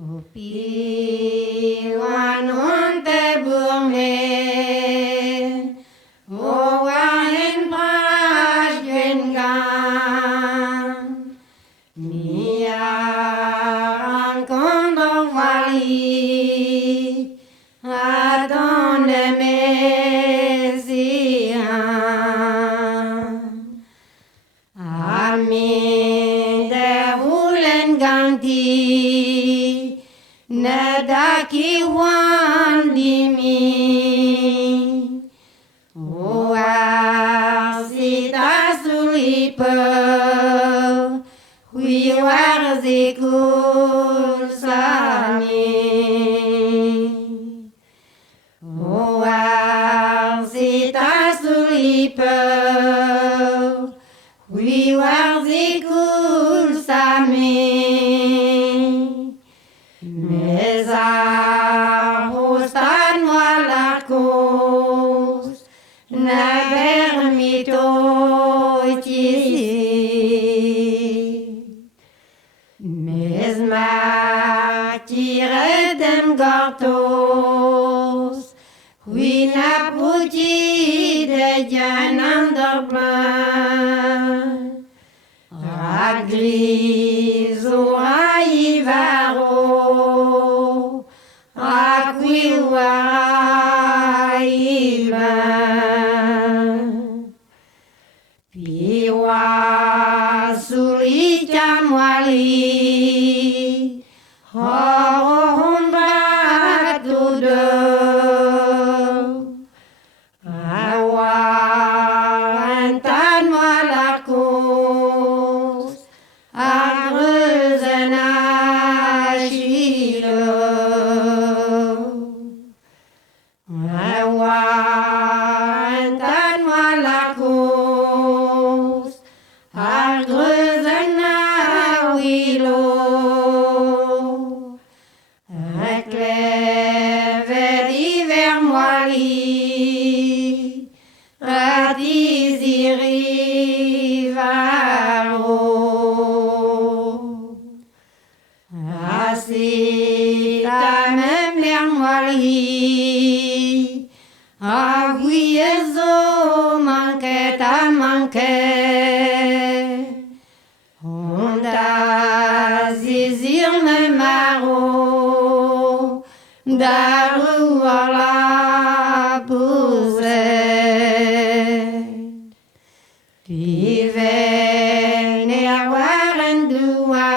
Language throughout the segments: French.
Upi wanunte burne, o wahen prash gengan, miaran kondong wali, adon de mesian, amin de hulen ganti. Nadaki wan dimi, o arsita sulipa, hui warzikul sami, o arsita sulipa, hui warzikul sami. Mezarostan walakos na permito tisi mesma tiredem gartos huina puti de janam dorman ragrizo aivaro Piwa suri jamwali, hohom batudo, awantan malakos, agrezana shilo. Awantan malakos, agrezana wilo, aklever hiver moali, radiziri varo, asita mem ler moali. Ah oui, ezo manquet a manquet. Honda zizir me maro, daru ala pouze. Piven e waren dua,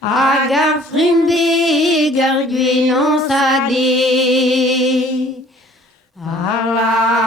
agar frimbi garduinon sadi. Allah